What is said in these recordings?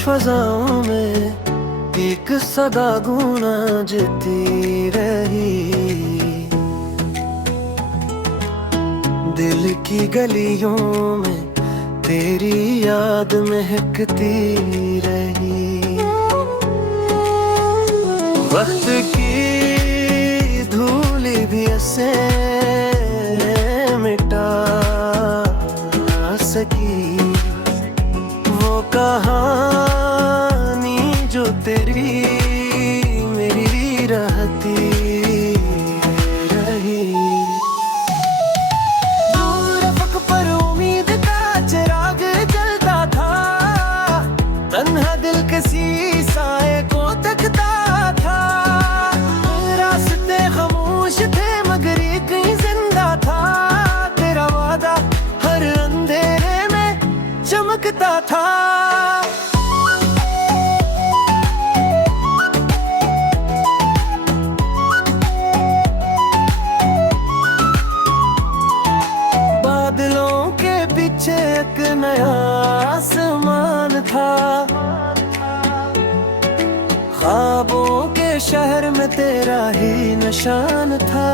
खामोश फजाओं में एक सदा गूंजती रही, दिल की गलियों में तेरी याद महकती रही। वक्त की धूल भी ऐसे मिटा ना सकी वो कहानी जो तेरी मेरी रहती रही। दूर अफ़क़ पर उम्मीद का चिराग जलता था, तन्हा दिल किसी साए को तकता था। रास्ते खामोश थे मगर ये कहीं जिंदा था, तेरा वादा हर अंधेरे में चमकता था। बादलों के पीछे एक नया आसमान था, ख्वाबों के शहर में तेरा ही निशान था।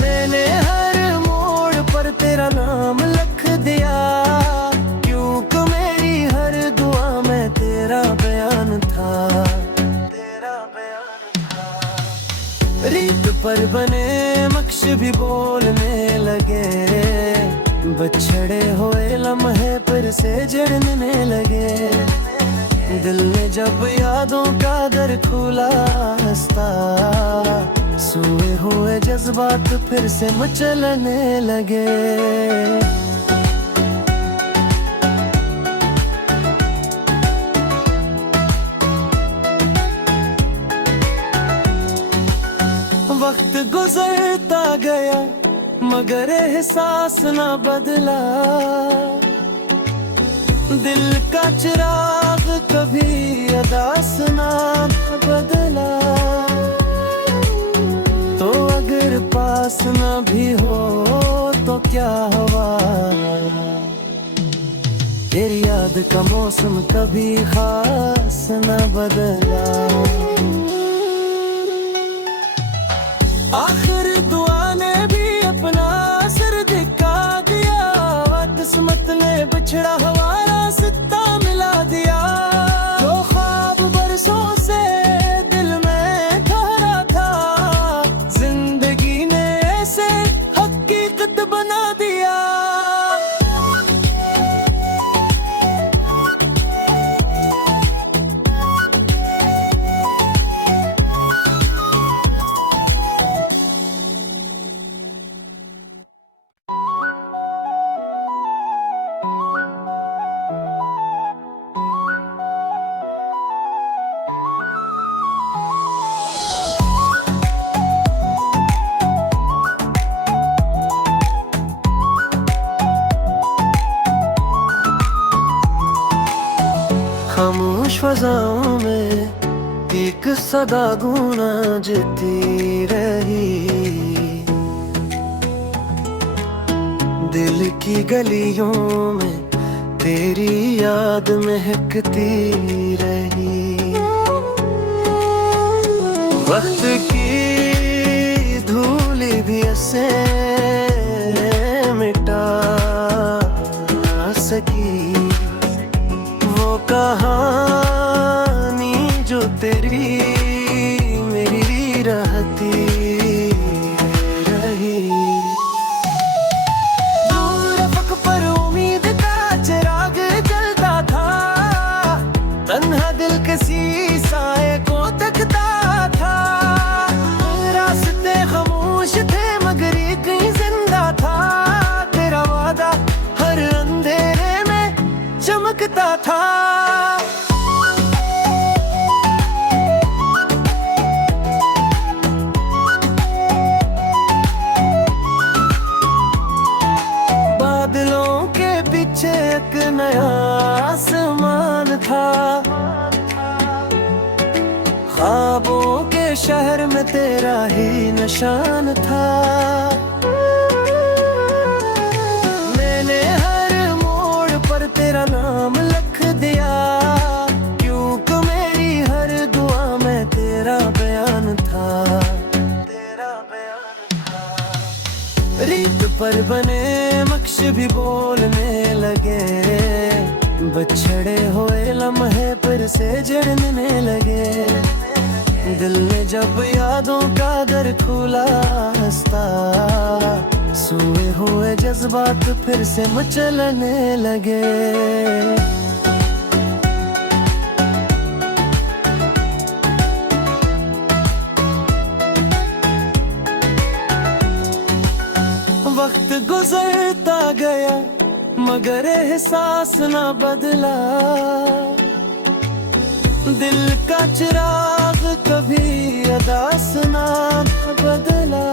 मैंने हर मोड़ पर तेरा नाम लिख दिया, क्योंकि मेरी हर दुआ में तेरा बयान था। रीत पर बने नक्श भी बोलने लगे, बछड़े हुए लम्हे पर से जड़ने लगे। दिल में जब यादों का दर खुला हंसता, सोए हुए जज्बात फिर से मचलने लगे। वक्त गुजरता गया मगर एहसास न बदला, दिल का चिराग कभी अदास न बदला। तो अगर पास न भी हो तो क्या हुआ, तेरी याद का मौसम कभी खास न बदला। आखिर दुआ ने भी अपना असर दिखा दिया, किस्मत ने बिछड़ा हमारा सित्ता मिला दिया। जो ख्वाब बरसों से दिल में ठहरा था, जिंदगी ने ऐसे हकीकत बना दिया। खामोश फजाओं में एक सदा गूंजती रही, दिल की गलियों में तेरी याद महकती रही। वक्त की धूल भी ऐसे मिटा ना सकी वो कहानी जो तेरी मेरी रहती रही। दूर अफ़क़ पर उम्मीद का चिराग जलता था, तन्हा दिल किसी साए को तकता था। रास्ते खामोश थे मगर ये कहीं जिंदा था, तेरा वादा हर अंधेरे में चमकता था। बादलों के पीछे एक नया आसमान था, ख्वाबों के शहर में तेरा ही निशान था। मैंने हर मोड़ पर तेरा रीत पर बने नक्श भी बोलने लगे, बछड़े हुए लम्हे पर से जड़ने लगे। दिल ने जब यादों का दर खुला हंसता, सोए हुए जज्बात फिर से मचलने लगे। वक्त गुजरता गया मगर एहसास ना बदला, दिल का चिराग कभी अदास ना बदला।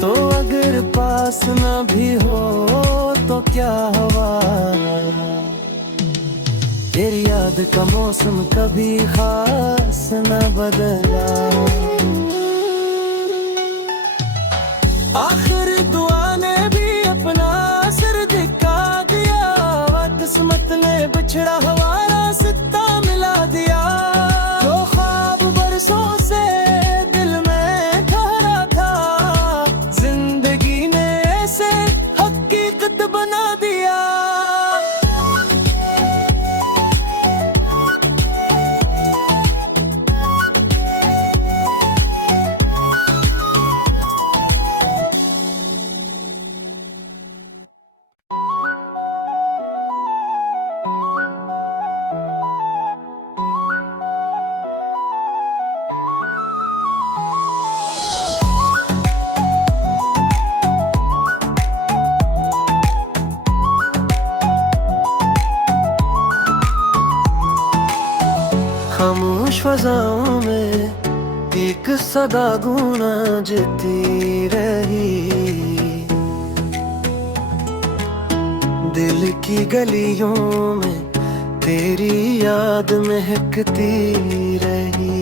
तो अगर पास ना भी हो तो क्या हुआ, तेरी याद का मौसम कभी खास ना बदला। आखिर दुआ ने भी अपना असर दिखा दिया, किस्मत ने बिछड़ा हमारा सित्ता मिला दिया। जो ख्वाब बरसों से दिल में ठहरा था, जिंदगी ने ऐसे हकीकत बना दिया। खामोश फजाओं में एक सदा गूंजती रही, दिल की गलियों में तेरी याद महकती रही।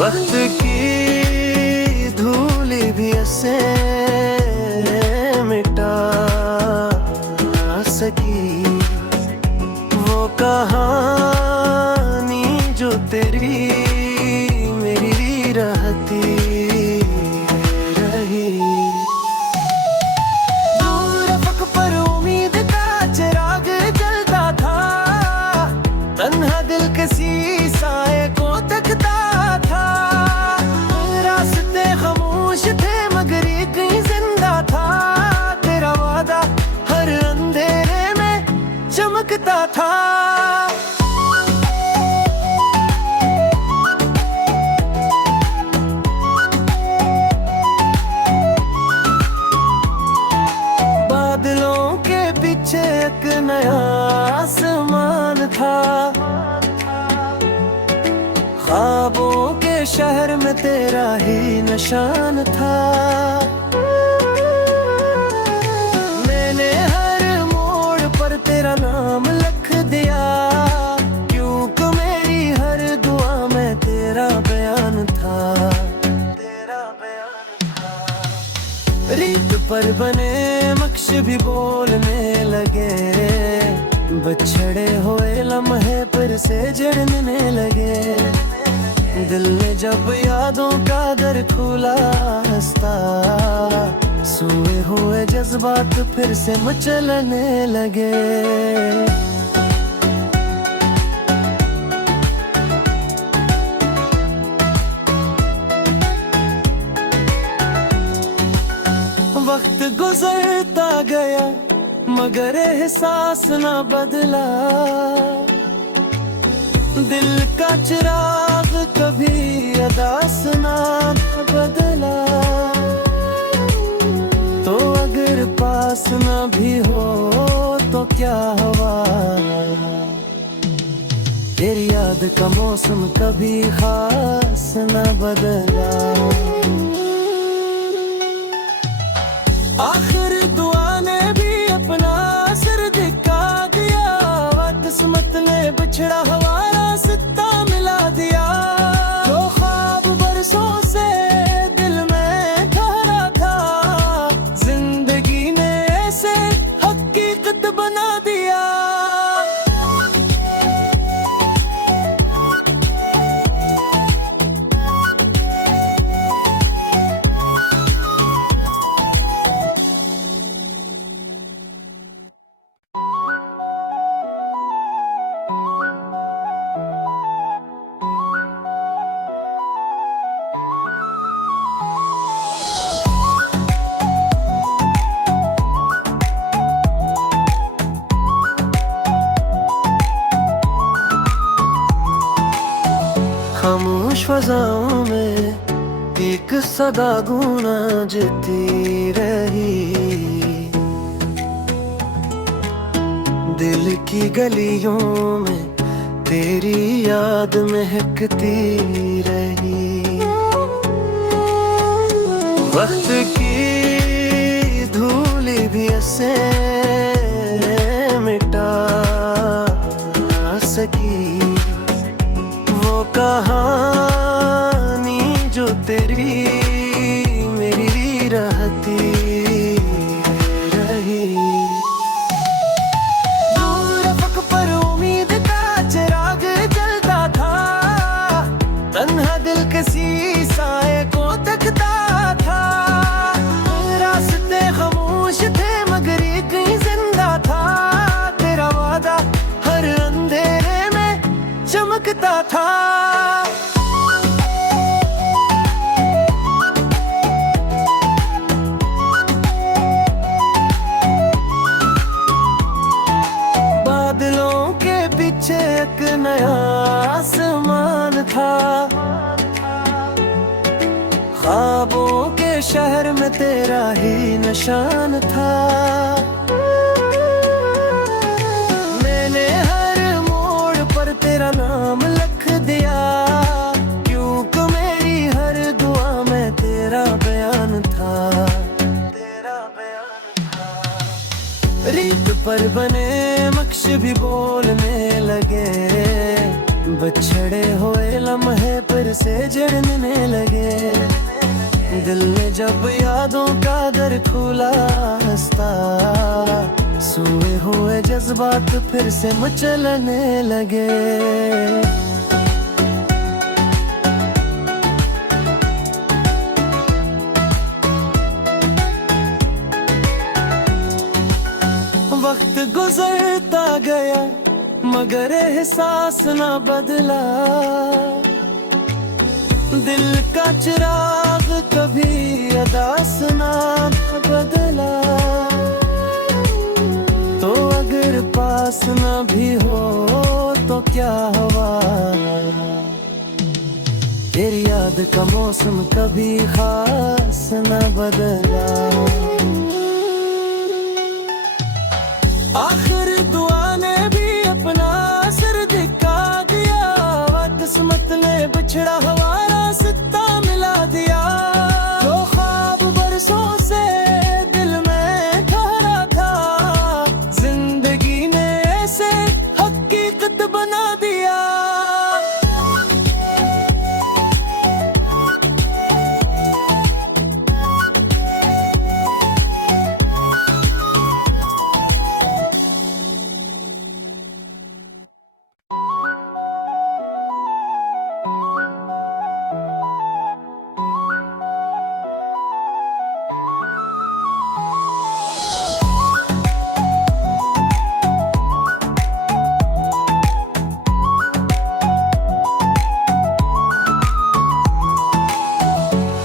वक्त की धूल भी ऐसे मिटा सकी, वो कहानी जो तेरी मेरी रहती रही। दूर अफ़क़ पर उम्मीद का चिराग जलता था, तन्हा दिल किसी साए को तकता था। रास्ते खामोश थे मगर एक जिंदा था, तेरा वादा हर अंधेरे में चमकता था। बादलों के पीछे एक नया आसमान था, ख्वाबों के शहर में तेरा ही निशान था। मैंने हर मोड़ पर तेरा नाम लिख दिया, क्योंकि मेरी हर दुआ में तेरा बयान था, तेरा बयान था। रीत पर बने नक्श भी बोलने लगे, बछड़े हुए लम्हे पर से जड़ने लगे। दिल ने जब यादों का दर खुला हंसता, सोए हुए जज्बात फिर से मचलने लगे। वक्त गुजरता गया मगर एहसास ना बदला, दिल का चिराग कभी अदास ना बदला। तो अगर पास ना भी हो तो क्या हुआ, तेरी याद का मौसम कभी खास ना बदला। आखिर दुआ ने भी अपना असर दिखा दिया, किस्मत ने बिछड़ा हमारा सित्ता मिला दिया। जो ख्वाब बरसों से दिल में ठहरा था, जिंदगी ने ऐसे हकीकत बना दिया। फजाओं में एक सदा गूंजती रही, दिल की गलियों में तेरी याद महकती रही। वक्त की धूल भी ऐसे मिटा ना सकी, वो कहानी जो तेरी मेरी रहती रही। दूर अफक पर उम्मीद का चिराग जलता था, तन्हा दिल किसी साए को तकता था। रास्ते खामोश थे मगर एक ही जिंदा था, तेरा वादा हर अंधेरे में चमकता था। बादलों के पीछे एक नया आसमान था, ख्वाबों के शहर में तेरा ही निशान था। मैंने हर मोड़ पर तेरा नाम लिख दिया, क्योंकि मेरी हर दुआ में तेरा बयान था, तेरा बयान था। रीत पर बने नक्श भी बोलने लगे, बछड़े हुए लम्हे पर से जड़ने लगे। दिल में जब यादों का दर खुला हंसता, सोए हुए जज्बात फिर से मचलने लगे। वक्त गुजरता गया मगर एहसास ना बदला, दिल का चिराग कभी अदास ना बदला। तो अगर पास ना भी हो तो क्या हुआ, तेरी याद का मौसम कभी खास ना बदला। आखिर दुआ ने भी अपना असर दिखा दिया, किस्मत ने बिछड़ा हुआ रास्ता मिला दिया। जो ख्वाब बरसों से दिल में ठहरा था, जिंदगी ने ऐसे हकीकत बना दिया।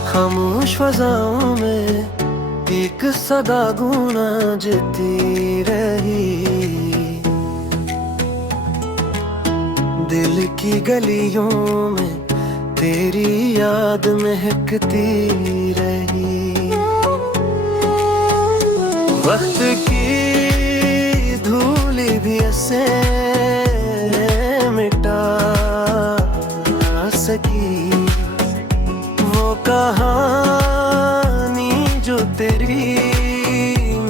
खामोश फजाओं में एक सदा गूंजती रही, दिल की गलियों में तेरी याद महकती रही। वक्त की धूल भी ऐसे मिटा ना सकी, वो कहानी जो तेरी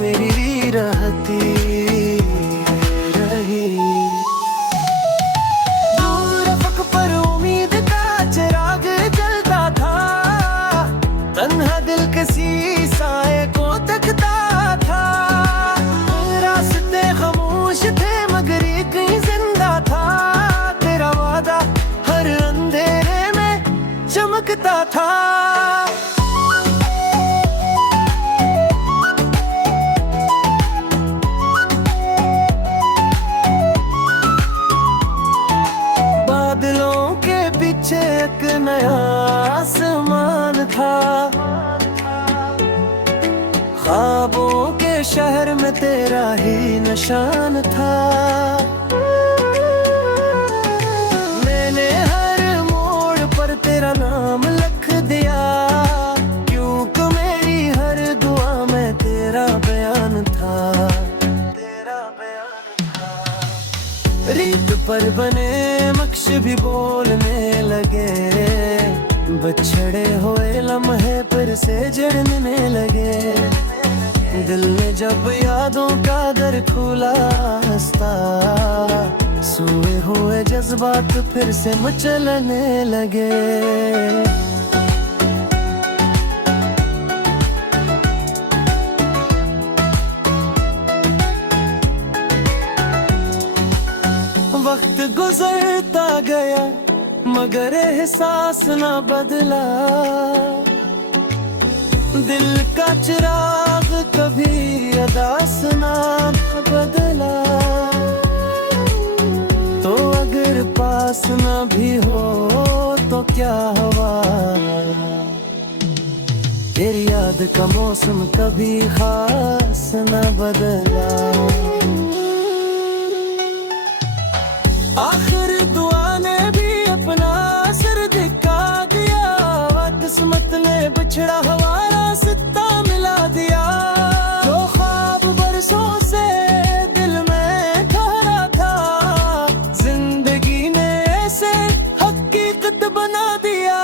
मेरी रहती रही। दूर अफक पर उम्मीद का चिराग जलता था, तन्हा दिल किसी साए को तकता था। रास्ते खामोश थे मगर एक ही जिंदा था, तेरा वादा हर अंधेरे में चमकता था। बादलों के पीछे एक नया आसमान था, ख्वाबों के शहर में तेरा ही निशान था। मैंने हर मोड़ पर तेरा नाम बिछड़े हुए लम्हे फिर से जड़ने लगे। दिल में जब यादों का दर खुला हंसता, सोए हुए जज्बात फिर से मचलने लगे। वक्त गुजरता गया मगर एहसास ना बदला, दिल का चिराग कभी अदास ना बदला। तो अगर पास ना भी हो तो क्या हुआ, तेरी याद का मौसम कभी खास ना बदला। आखिर दुआ ने भी अपना असर दिखा दिया, किस्मत ने बिछड़ा हुआ रास्ता मिला दिया। जो ख्वाब बरसों से दिल में ठहरा था, जिंदगी ने ऐसे हकीकत बना दिया।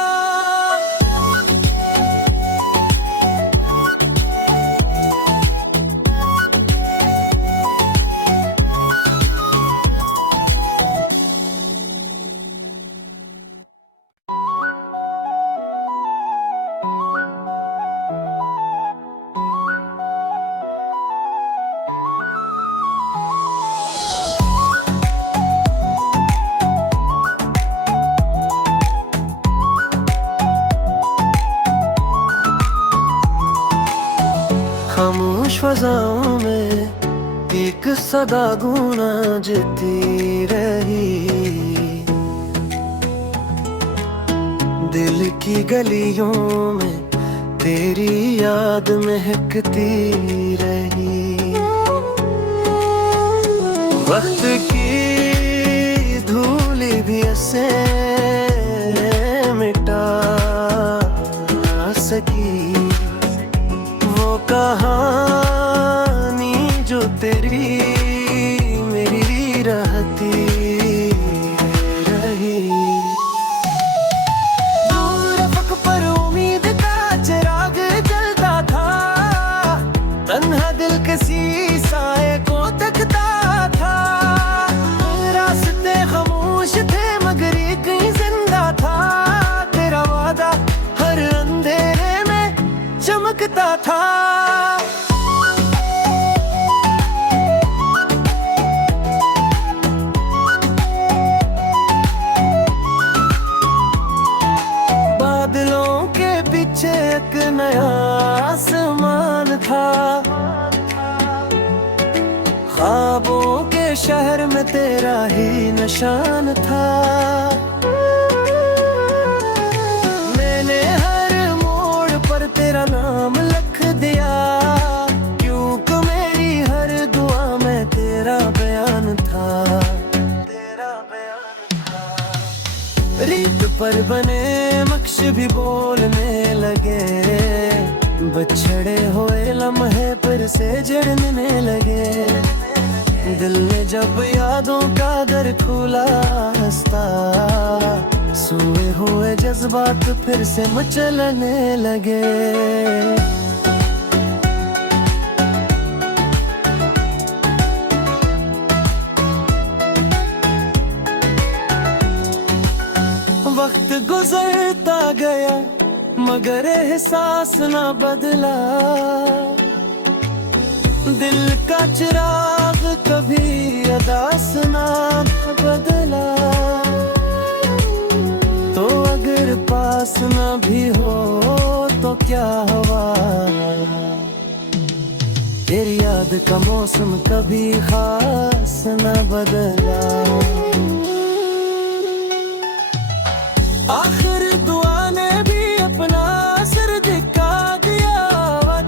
खामोश फज़ाओं में एक सदा गूंजती रही, दिल की गलियों में तेरी याद महकती रही। वक्त की धूल भी ऐसे मिटा ना सकी, वो कहानी जो तेरी मेरी रहती रही। दूर अफ़क़ पर उम्मीद का चिराग जलता था, तन्हा दिल किसी साए को तकता था। रास्ते खामोश थे मगर एक जिंदा था, तेरा वादा हर अंधेरे में चमकता था। बादलों के पीछे एक नया आसमान था, ख्वाबों के शहर में तेरा ही निशान था। मैंने हर मोड़ पर तेरा नाम लिख दिया, क्योंकि मेरी हर दुआ में तेरा बयान था। रीत पर बने नक्श भी बोलने लगे, बिछड़े हुए लम्हे फिर से जड़ने लगे। दिल में जब यादों का दर खुला हंसता, सोए हुए जज्बात फिर से मचलने लगे। वक्त गुजरता गया मगर एहसास ना बदला, दिल का चिराग कभी अदास ना बदला। तो अगर पास ना भी हो तो क्या हुआ, तेरी याद का मौसम कभी खास ना बदला। आखिर दुआ ने भी अपना असर दिखा दिया,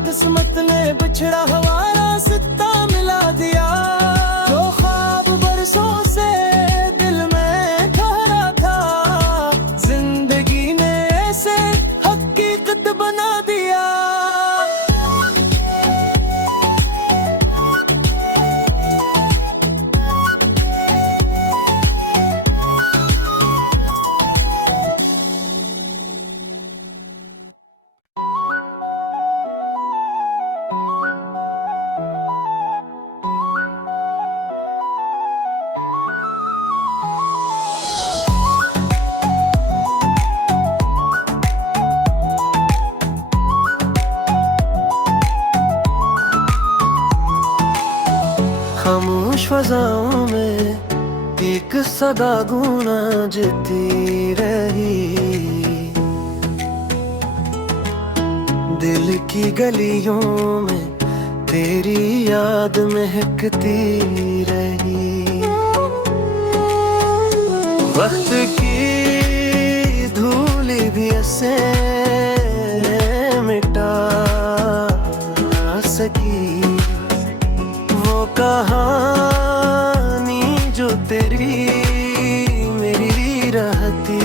किस्मत ने बिछड़ा हुआ रास्ता मिला दिया। जो ख्वाब बरसों से दिल में ठहरा था, जिंदगी ने ऐसे हकीकत बना दिया। फजाओं में एक सदा गूंजती रही, दिल की गलियों में तेरी याद महकती रही। वक्त की धूल भी ऐसे मिटा सकी वो कहानी जो तेरी मेरी रहती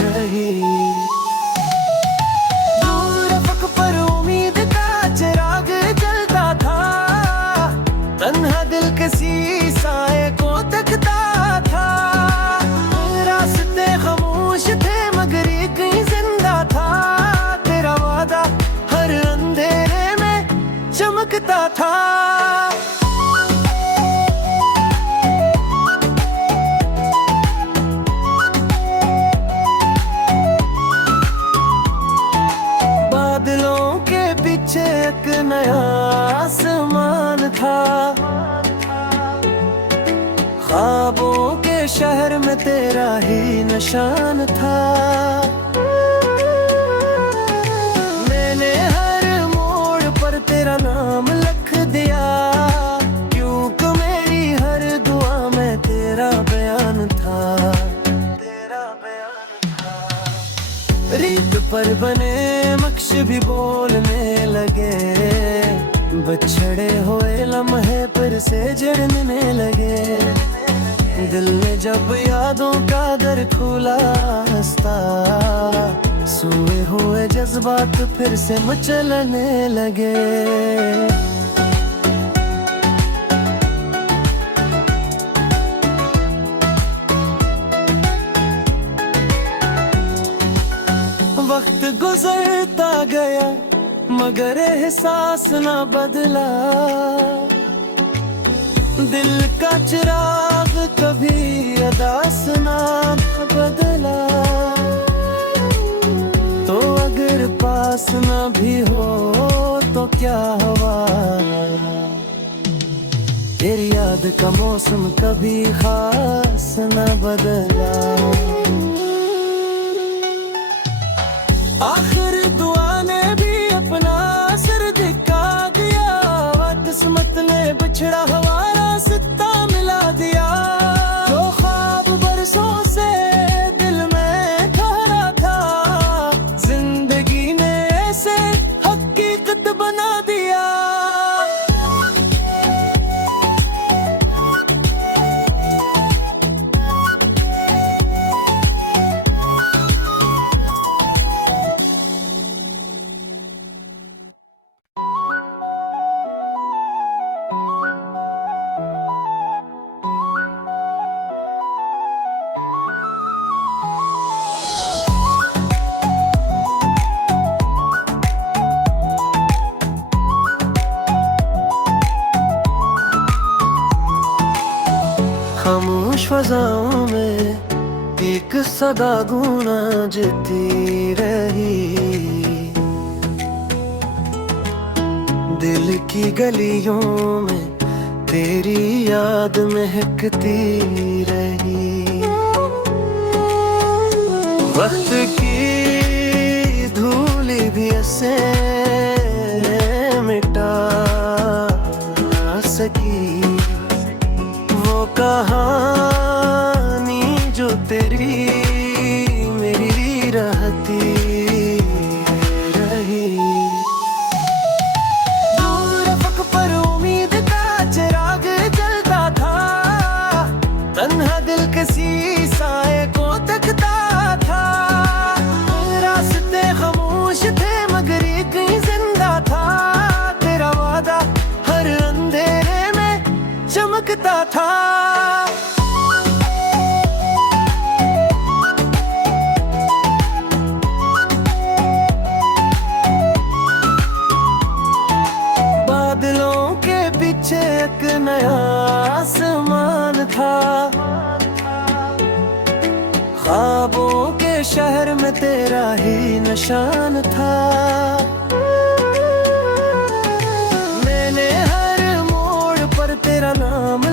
रही। दूर अफक पर उम्मीद का चिराग जलता था, तन्हा दिल किसी साए को तकता था। रास्ते खामोश थे मगर एक ही जिंदा था, तेरा वादा हर अंधेरे में चमकता था। बादलों के पीछे एक नया आसमान था, ख्वाबों के शहर में तेरा ही निशान था। मैंने हर मोड़ पर तेरा नाम लिख दिया, क्योंकि मेरी हर दुआ में तेरा बयान था। रीत पर बने नक्श भी बोलने लगे, बछड़े हुए लम्हे पर से जड़ने लगे। दिल में जब यादों का दर खुला हंसता, सोए हुए जज्बात फिर से मचलने लगे। वक्त गुजरता गया मगर एहसास ना बदला, दिल का चिराग कभी अदास ना बदला। तो अगर पास ना भी हो तो क्या हुआ, तेरी याद का मौसम कभी खास ना बदला। आखिर दुआ ने भी अपना असर दिखा दिया, किस्मत ने बिछड़ा हमारा सित्ता मिला दिया। जो ख्वाब बरसों से दिल में ठहरा था, जिंदगी ने ऐसे हकीकत बना दिया। खामोश फजाओं में एक सदा गूंजती रही, दिल की गलियों में तेरी याद महकती रही। वक्त की धूल भी ऐसे मिटा सकी वो कहानी जो तेरी मेरी रहती रही। दूर अफक पर उम्मीद का चिराग जलता था, तन्हा दिल किसी साए को तकता था। रास्ते खामोश थे मगर एक ही जिंदा था, तेरा वादा हर अंधेरे में चमकता था। बादलों के पीछे एक नया आसमान था, ख्वाबों के शहर में तेरा ही निशान था। मैंने हर मोड़ पर तेरा तेरा नाम